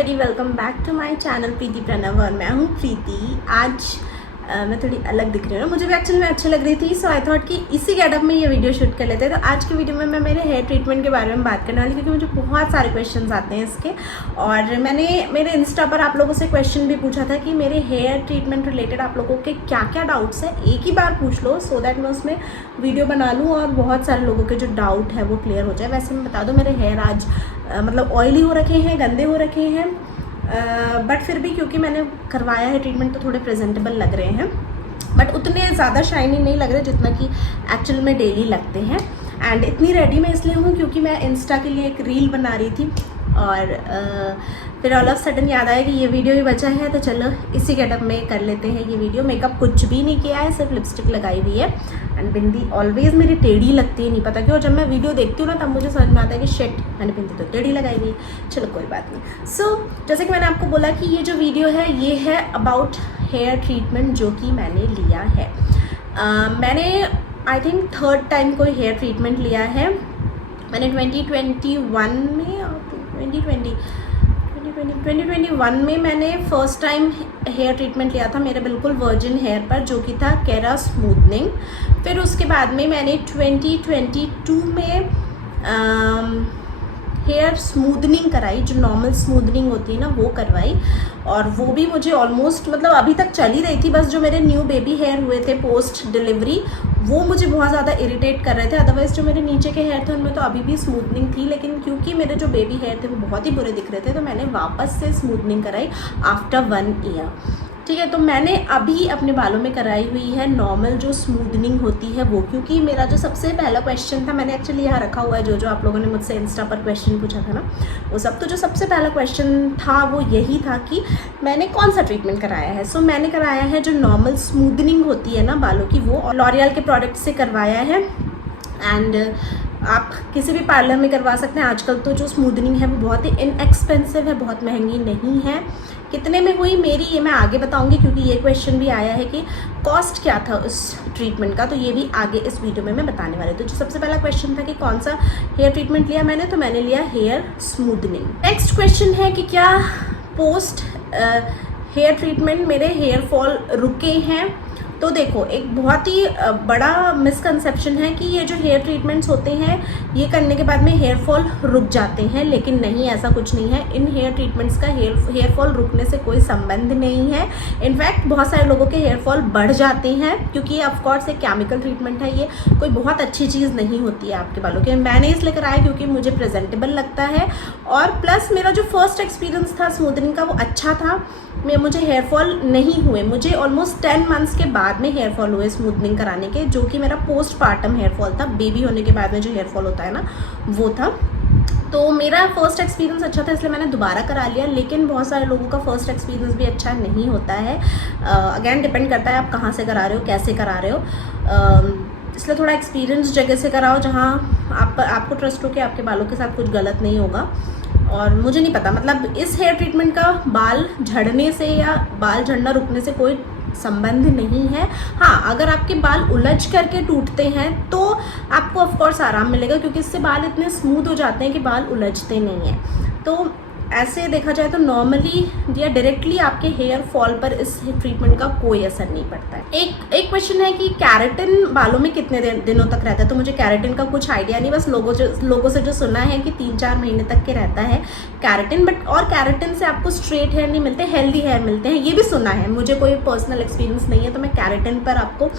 Everybody, welcome back to my channel Preeti Pranav और मैं हूँ प्रीति। आज मैं थोड़ी अलग दिख रही हूँ ना, मुझे भी एक्चुअली में अच्छी लग रही थी, सो आई थॉट कि इसी गेटअप में ये वीडियो शूट कर लेते हैं। तो आज की वीडियो में मैं मेरे हेयर ट्रीटमेंट के बारे में बात करने वाली, क्योंकि मुझे बहुत सारे क्वेश्चंस आते हैं इसके। और मैंने मेरे इंस्टा पर आप लोगों से क्वेश्चन भी पूछा था कि मेरे हेयर ट्रीटमेंट रिलेटेड आप लोगों के क्या क्या डाउट्स हैं, एक ही बार पूछ लो सो दैट मैं उसमें वीडियो बना लूँ और बहुत सारे लोगों के जो डाउट है वो क्लियर हो जाए। वैसे मैं बता दूँ, मेरे हेयर आज मतलब ऑयली हो रखे हैं, गंदे हो रखे हैं, बट फिर भी क्योंकि मैंने करवाया है ट्रीटमेंट तो थोड़े प्रेजेंटेबल लग रहे हैं, बट उतने ज़्यादा शाइनी नहीं लग रहे जितना कि एक्चुअल में डेली लगते हैं। एंड इतनी रेडी मैं इसलिए हूँ क्योंकि मैं इंस्टा के लिए एक रील बना रही थी और फिर ऑल ऑफ सडन याद आया कि ये वीडियो भी बचा है, तो चलो इसी गेटअप में कर लेते हैं ये वीडियो। मेकअप कुछ भी नहीं किया है, सिर्फ लिपस्टिक लगाई हुई है एंड बिंदी ऑलवेज मेरी टेढ़ी लगती है, नहीं पता क्यों। जब मैं वीडियो देखती हूँ ना तब मुझे समझ में आता है कि शिट, मैंने बिंदी तो टेढ़ी लगाई हुई है। चलो कोई बात नहीं। सो जैसे कि मैंने आपको बोला कि ये जो वीडियो है ये है अबाउट हेयर ट्रीटमेंट जो कि मैंने लिया है। मैंने आई थिंक थर्ड टाइम कोई हेयर ट्रीटमेंट लिया है। मैंने 2021 में और 2021 में मैंने फर्स्ट टाइम हेयर ट्रीटमेंट लिया था मेरे बिल्कुल वर्जिन हेयर पर, जो कि था केरा स्मूथनिंग। फिर उसके बाद में मैंने 2022 में हेयर स्मूदनिंग कराई, जो नॉर्मल स्मूदनिंग होती है ना वो करवाई, और वो भी मुझे ऑलमोस्ट मतलब अभी तक चल ही रही थी। बस जो मेरे न्यू बेबी हेयर हुए थे पोस्ट डिलीवरी वो मुझे बहुत ज़्यादा इरिटेट कर रहे थे, अदरवाइज जो मेरे नीचे के हेयर थे उनमें तो अभी भी स्मूदनिंग थी। लेकिन क्योंकि मेरे जो बेबी हेयर थे वो बहुत ही बुरे दिख रहे थे तो मैंने वापस से स्मूदनिंग कराई आफ्टर 1 ईयर। ठीक है, तो मैंने अभी अपने बालों में कराई हुई है नॉर्मल जो स्मूदनिंग होती है वो, क्योंकि मेरा जो सबसे पहला क्वेश्चन था, मैंने एक्चुअली यहाँ रखा हुआ है जो आप लोगों ने मुझसे इंस्टा पर क्वेश्चन पूछा था ना वो सब, तो जो सबसे पहला क्वेश्चन था वो यही था कि मैंने कौन सा ट्रीटमेंट कराया है। सो मैंने कराया है जो नॉर्मल स्मूदनिंग होती है ना बालों की, वो लॉरियल के प्रोडक्ट से करवाया है। एंड आप किसी भी पार्लर में करवा सकते हैं। आजकल तो जो स्मूदनिंग है वो बहुत ही इनएक्सपेंसिव है, बहुत महंगी नहीं है। कितने में हुई मेरी ये मैं आगे बताऊंगी, क्योंकि ये क्वेश्चन भी आया है कि कॉस्ट क्या था उस ट्रीटमेंट का, तो ये भी आगे इस वीडियो में मैं बताने वाली हूँ। तो जो सबसे पहला क्वेश्चन था कि कौन सा हेयर ट्रीटमेंट लिया मैंने, तो मैंने लिया हेयर स्मूदनिंग। नेक्स्ट क्वेश्चन है कि क्या पोस्ट हेयर ट्रीटमेंट मेरे हेयर फॉल रुके हैं। तो देखो, एक बहुत ही बड़ा मिसकंसेप्शन है कि ये जो हेयर ट्रीटमेंट्स होते हैं ये करने के बाद में हेयर फॉल रुक जाते हैं, लेकिन नहीं, ऐसा कुछ नहीं है। इन हेयर ट्रीटमेंट्स का हेयर फॉल रुकने से कोई संबंध नहीं है। इनफैक्ट बहुत सारे लोगों के हेयर फॉल बढ़ जाते हैं, क्योंकि ये ऑफकोर्स एक केमिकल ट्रीटमेंट है, ये कोई बहुत अच्छी चीज़ नहीं होती है आपके बालों के। मैंने इसलिए कराया क्योंकि मुझे प्रेजेंटेबल लगता है, और प्लस मेरा जो फर्स्ट एक्सपीरियंस था स्मूदनिंग का वो अच्छा था, मुझे हेयर फॉल नहीं हुए। मुझे ऑलमोस्ट 10 मंथ्स के बाद में हेयर फॉल हुए स्मूदनिंग कराने के, जो कि मेरा पोस्टपार्टम हेयर फॉल था, बेबी होने के बाद में जो हेयर फॉल होता है ना वो था। तो मेरा फर्स्ट एक्सपीरियंस अच्छा था इसलिए मैंने दोबारा करा लिया। लेकिन बहुत सारे लोगों का फर्स्ट एक्सपीरियंस भी अच्छा नहीं होता है। अगेन डिपेंड करता है आप कहाँ से करा रहे हो, कैसे करा रहे हो, इसलिए थोड़ा एक्सपीरियंस जगह से कराओ जहाँ आपको ट्रस्ट हो कि आपके बालों के साथ कुछ गलत नहीं होगा। और मुझे नहीं पता, मतलब इस हेयर ट्रीटमेंट का बाल झड़ने से या बाल झड़ना रुकने से कोई संबंध नहीं है। हाँ, अगर आपके बाल उलझ करके टूटते हैं तो आपको ऑफकोर्स आराम मिलेगा, क्योंकि इससे बाल इतने स्मूथ हो जाते हैं कि बाल उलझते नहीं हैं। तो ऐसे देखा जाए तो नॉर्मली या डायरेक्टली आपके हेयर फॉल पर इस ट्रीटमेंट का कोई असर नहीं पड़ता है। एक क्वेश्चन है कि कैरेटिन बालों में कितने दिनों तक रहता है। तो मुझे कैरेटिन का कुछ आइडिया नहीं, बस लोगों से जो सुना है कि 3-4 महीने तक के रहता है कैरेटिन, बट और कैरेटिन से आपको स्ट्रेट हेयर नहीं मिलते, हेल्दी हेयर मिलते हैं, ये भी सुना है। मुझे कोई पर्सनल एक्सपीरियंस नहीं है तो मैं कैरेटिन पर आपको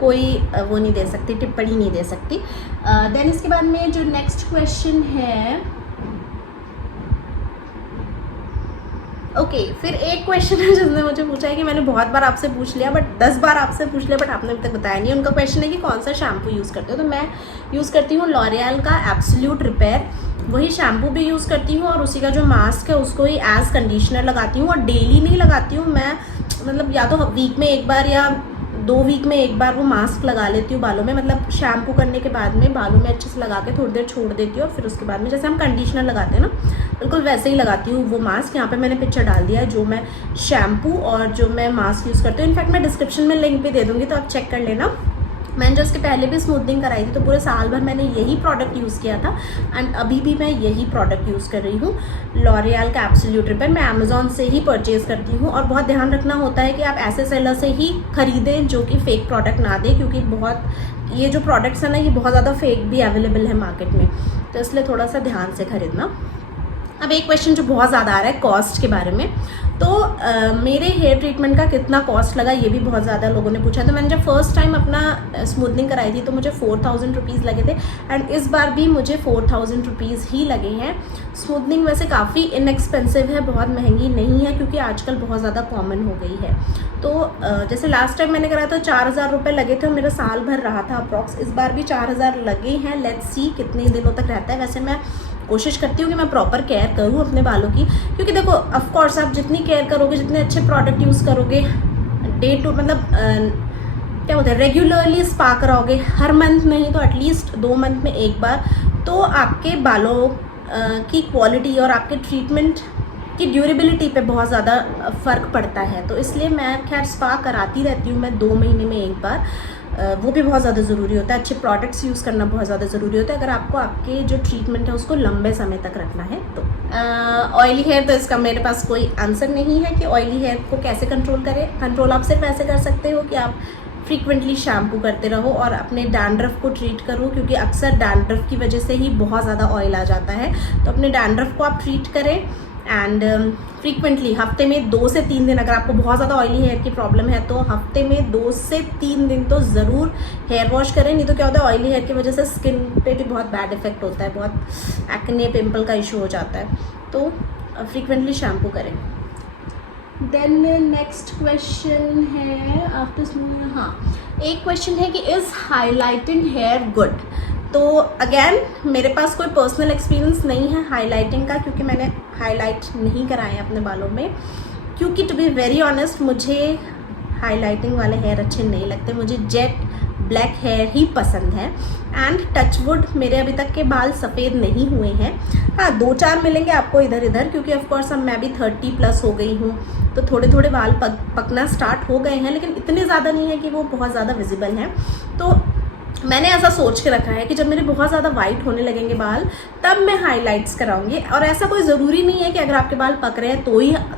कोई वो नहीं दे सकती, टिप्पणी नहीं दे सकती। देन इसके बाद में जो नेक्स्ट क्वेश्चन है, ओके, फिर एक क्वेश्चन है जिसने मुझे पूछा है कि मैंने बहुत बार आपसे पूछ लिया, बट 10 बार आपसे पूछ लिया बट आपने अभी तक बताया नहीं। उनका क्वेश्चन है कि कौन सा शैम्पू यूज़ करते हो। तो मैं यूज़ करती हूँ लॉरियल का एब्सोल्यूट रिपेयर, वही शैम्पू भी यूज़ करती हूँ, और उसी का जो मास्क है उसको ही एज कंडीशनर लगाती हूँ। और डेली नहीं लगाती हूँ मैं, मतलब या तो वीक में एक बार या 2 वीक में एक बार वो मास्क लगा लेती हूँ बालों में। मतलब शैम्पू करने के बाद में बालों में अच्छे से लगा के थोड़ी देर छोड़ देती हूँ, और फिर उसके बाद में जैसे हम कंडीशनर लगाते हैं ना, बिल्कुल वैसे ही लगाती हूँ वो मास्क। यहाँ पे मैंने पिक्चर डाल दिया है जो मैं शैम्पू और जो मैं मास्क यूज़ करती हूँ। इनफैक्ट मैं डिस्क्रिप्शन में लिंक भी दे दूँगी तो आप चेक कर लेना। मैंने जो इसके पहले भी स्मूथनिंग कराई थी तो पूरे साल भर मैंने यही प्रोडक्ट यूज़ किया था एंड अभी भी मैं यही प्रोडक्ट यूज़ कर रही हूँ, लॉरियल का एब्सोल्यूट रिपेयर। मैं अमेजोन से ही परचेज़ करती हूँ और बहुत ध्यान रखना होता है कि आप ऐसे सेलर से ही खरीदें जो कि फ़ेक प्रोडक्ट ना दें, क्योंकि बहुत ये जो प्रोडक्ट्स हैं ना ये बहुत ज़्यादा फेक भी अवेलेबल है मार्केट में, तो इसलिए थोड़ा सा ध्यान से खरीदना। अब एक क्वेश्चन जो बहुत ज़्यादा आ रहा है कॉस्ट के बारे में, तो मेरे हेयर ट्रीटमेंट का कितना कॉस्ट लगा ये भी बहुत ज़्यादा लोगों ने पूछा। तो मैंने जब फर्स्ट टाइम अपना स्मूथनिंग कराई थी तो मुझे 4000 रुपीज़ लगे थे एंड इस बार भी मुझे 4000 रुपीज़ ही लगे हैं। स्मूथनिंग वैसे काफ़ी इनएक्सपेंसिव है, बहुत महंगी नहीं है क्योंकि आजकल बहुत ज़्यादा कॉमन हो गई है। तो जैसे लास्ट टाइम मैंने कराया तो 4000 रुपये लगे थे और मेरा साल भर रहा था अप्रॉक्स। इस बार भी 4000 लगे हैं, लेट्स सी कितने दिनों तक रहता है। वैसे मैं कोशिश करती हूँ कि मैं प्रॉपर केयर करूँ अपने बालों की, क्योंकि देखो ऑफ कोर्स आप जितनी केयर करोगे, जितने अच्छे प्रोडक्ट यूज़ करोगे, डे टू मतलब क्या बोलते हैं रेगुलरली स्पा कराओगे हर मंथ नहीं तो एटलीस्ट 2 मंथ में एक बार, तो आपके बालों की क्वालिटी और आपके ट्रीटमेंट की ड्यूरेबिलिटी पे बहुत ज़्यादा फ़र्क पड़ता है। तो इसलिए मैं खैर स्पा कराती रहती हूँ मैं 2 महीने में एक बार, वो भी बहुत ज़्यादा ज़रूरी होता है। अच्छे प्रोडक्ट्स यूज़ करना बहुत ज़्यादा ज़रूरी होता है अगर आपको आपके जो ट्रीटमेंट है उसको लंबे समय तक रखना है। तो ऑयली हेयर, तो इसका मेरे पास कोई आंसर नहीं है कि ऑयली हेयर को कैसे कंट्रोल करें। कंट्रोल आप सिर्फ ऐसे कर सकते हो कि आप फ्रीक्वेंटली शैम्पू करते रहो और अपने डैंड्रफ को ट्रीट करो, क्योंकि अक्सर डैंड्रफ की वजह से ही बहुत ज़्यादा ऑयल आ जाता है। तो अपने डैंड्रफ को आप ट्रीट करें एंड फ्रीक्वेंटली हफ्ते में 2 से 3 दिन, अगर आपको बहुत ज़्यादा ऑयली हेयर की प्रॉब्लम है तो हफ्ते में 2 से 3 दिन तो ज़रूर हेयर वॉश करें। नहीं तो क्या होता है ऑयली हेयर की वजह से स्किन पे भी बहुत बैड इफेक्ट होता है, बहुत एक्ने पिंपल का इशू हो जाता है। तो फ्रीक्वेंटली शैम्पू करें। देन नेक्स्ट क्वेश्चन है आफ्टर, हाँ एक क्वेश्चन है कि इज़ हाईलाइटिंग हेयर गुड। तो अगेन मेरे पास कोई पर्सनल एक्सपीरियंस नहीं है हाईलाइटिंग का, क्योंकि मैंने हाईलाइट नहीं कराए हैं अपने बालों में, क्योंकि टू बी वेरी ऑनेस्ट मुझे हाईलाइटिंग वाले हेयर अच्छे नहीं लगते। मुझे जेट ब्लैक हेयर ही पसंद है एंड टचवुड मेरे अभी तक के बाल सफ़ेद नहीं हुए हैं। हाँ 2-4 मिलेंगे आपको इधर इधर, क्योंकि ऑफकोर्स अब मैं भी 30+ हो गई हूँ तो थोड़े थोड़े बाल पकना स्टार्ट हो गए हैं, लेकिन इतने ज़्यादा नहीं है कि वो बहुत ज़्यादा विजिबल हैं। तो मैंने ऐसा सोच के रखा है कि जब मेरे बहुत ज़्यादा वाइट होने लगेंगे बाल तब मैं हाइलाइट्स कराऊंगी। और ऐसा कोई ज़रूरी नहीं है कि अगर आपके बाल पक रहे हैं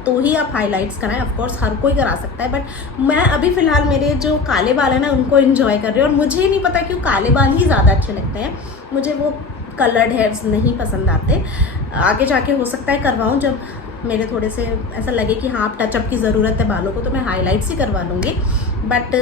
तो ही आप हाइलाइट्स कराएं, ऑफ कोर्स हर कोई करा सकता है, बट मैं अभी फ़िलहाल मेरे जो काले बाल हैं ना उनको एंजॉय कर रही हूँ। और मुझे नहीं पता क्यों काले बाल ही ज़्यादा अच्छे लगते हैं, मुझे वो कलर्ड हेयर्स नहीं पसंद आते। आगे जाके हो सकता है करवाऊँ जब मेरे थोड़े से ऐसा लगे कि हाँ टचअप की ज़रूरत है बालों को, तो मैं हाइलाइट्स ही करवा लूँगी। बट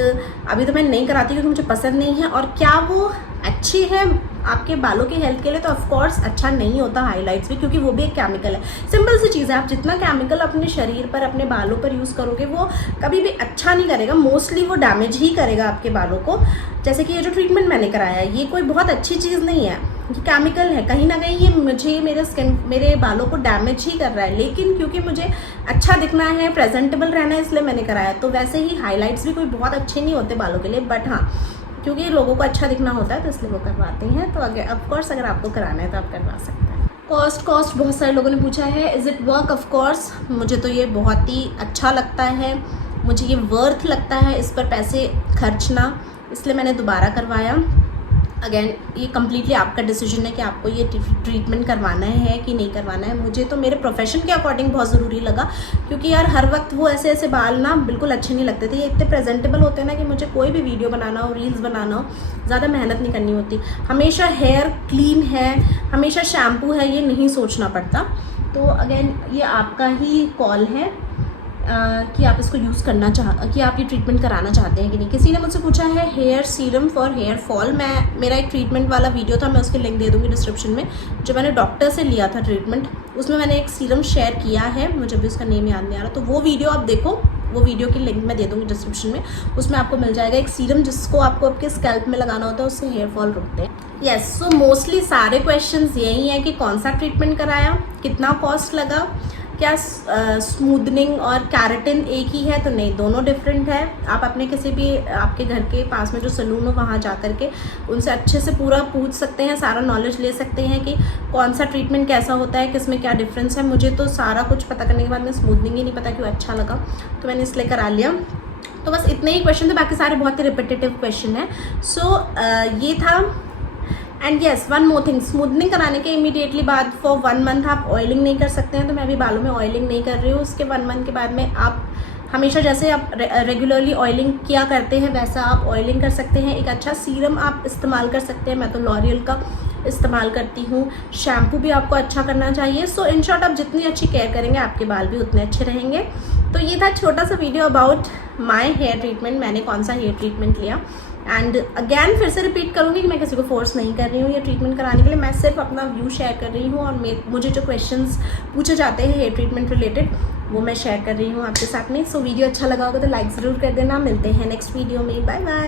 अभी तो मैं नहीं कराती क्योंकि मुझे पसंद नहीं है। और क्या वो अच्छी है आपके बालों की हेल्थ के लिए, तो ऑफ कोर्स अच्छा नहीं होता हाइलाइट्स भी, क्योंकि वो भी एक केमिकल है। सिंपल सी चीज़ है, आप जितना केमिकल अपने शरीर पर अपने बालों पर यूज़ करोगे वो कभी भी अच्छा नहीं करेगा, मोस्टली वो डैमेज ही करेगा आपके बालों को। जैसे कि ये जो ट्रीटमेंट मैंने कराया है ये कोई बहुत अच्छी चीज़ नहीं है, ये केमिकल है, कहीं ना कहीं ये मुझे मेरे बालों को डैमेज ही कर रहा है। लेकिन क्योंकि मुझे अच्छा दिखना है, प्रेजेंटेबल रहना है, इसलिए मैंने कराया। तो वैसे ही हाइलाइट्स भी कोई बहुत अच्छे नहीं होते बालों के लिए, बट हाँ क्योंकि लोगों को अच्छा दिखना होता है तो इसलिए वो करवाते हैं। तो अगर ऑफकोर्स अगर आपको कराना है तो आप करवा सकते हैं। कॉस्ट बहुत सारे लोगों ने पूछा है, इज़ इट वर्क? ऑफकोर्स मुझे तो ये बहुत ही अच्छा लगता है, मुझे ये वर्थ लगता है इस पर पैसे खर्चना, इसलिए मैंने दोबारा करवाया। अगेन ये कम्प्लीटली आपका डिसीजन है कि आपको ये ट्रीटमेंट करवाना है कि नहीं करवाना है। मुझे तो मेरे प्रोफेशन के अकॉर्डिंग बहुत ज़रूरी लगा, क्योंकि यार हर वक्त वो ऐसे बाल ना बिल्कुल अच्छे नहीं लगते थे। ये इतने प्रेजेंटेबल होते हैं ना कि मुझे कोई भी वीडियो बनाना हो, रील्स बनाना हो, ज़्यादा मेहनत नहीं करनी होती। हमेशा हेयर क्लीन है, हमेशा शैम्पू है, ये नहीं सोचना पड़ता। तो अगेन ये आपका ही कॉल है कि आप इसको यूज़ करना कि आप ये ट्रीटमेंट कराना चाहते हैं कि नहीं। किसी ने मुझसे पूछा है hair serum for hair fall. मेरा एक ट्रीटमेंट वाला वीडियो था, मैं उसके लिंक दे दूँगी डिस्क्रिप्शन में, जो मैंने डॉक्टर से लिया था ट्रीटमेंट। उसमें मैंने एक सीरम शेयर किया है, मुझे भी उसका नेम याद नहीं आ रहा, तो वो वीडियो आप देखो, वो वीडियो की लिंक मैं दे दूँगी डिस्क्रिप्शन में। उसमें आपको मिल जाएगा एक सीरम जिसको आपको आपके स्कैल्प में लगाना होता है, उससे हेयर फॉल रुकते हैं। यस, सो मोस्टली सारे क्वेश्चंस यही हैं कि कौन सा ट्रीटमेंट कराया, कितना कॉस्ट लगा, क्या स्मूदनिंग और कैरेटिन एक ही है? तो नहीं, दोनों डिफरेंट है। आप अपने किसी भी आपके घर के पास में जो सलून हो वहाँ जा कर के उनसे अच्छे से पूरा पूछ सकते हैं, सारा नॉलेज ले सकते हैं कि कौन सा ट्रीटमेंट कैसा होता है, किस में क्या डिफरेंस है। मुझे तो सारा कुछ पता करने के बाद में स्मूदनिंग ही नहीं पता क्यों अच्छा लगा, तो मैंने इसलिए करा लिया। तो बस इतने ही क्वेश्चन थे, बाकी सारे बहुत ही रिपीटेटिव क्वेश्चन है। सो ये था। And yes, one more thing, smoothening कराने के इमीडिएटली बाद फॉर 1 मंथ आप ऑयलिंग नहीं कर सकते हैं, तो मैं अभी बालों में ऑयलिंग नहीं कर रही हूँ। उसके 1 मंथ के बाद में आप हमेशा जैसे आप रेगुलरली ऑयलिंग किया करते हैं वैसा आप ऑयलिंग कर सकते हैं। एक अच्छा सीरम आप इस्तेमाल कर सकते हैं, मैं तो लॉरियल का इस्तेमाल करती हूँ। शैम्पू भी आपको अच्छा करना चाहिए। सो इन शॉर्ट, आप जितनी अच्छी केयर करेंगे आपके बाल भी उतने अच्छे रहेंगे। तो ये था छोटा सा video about my hair treatment, मैंने कौन सा हेयर ट्रीटमेंट लिया। एंड अगैन फिर से रिपीट करूँगी कि मैं किसी को फोर्स नहीं कर रही हूँ ये ट्रीटमेंट कराने के लिए, मैं सिर्फ अपना व्यू शेयर कर रही हूँ और मुझे जो क्वेश्चंस पूछे जाते हैं हेयर ट्रीटमेंट रिलेटेड वो मैं शेयर कर रही हूँ आपके साथ में। सो वीडियो अच्छा लगा होगा तो लाइक ज़रूर कर देना। मिलते हैं नेक्स्ट वीडियो में, बाय बाय।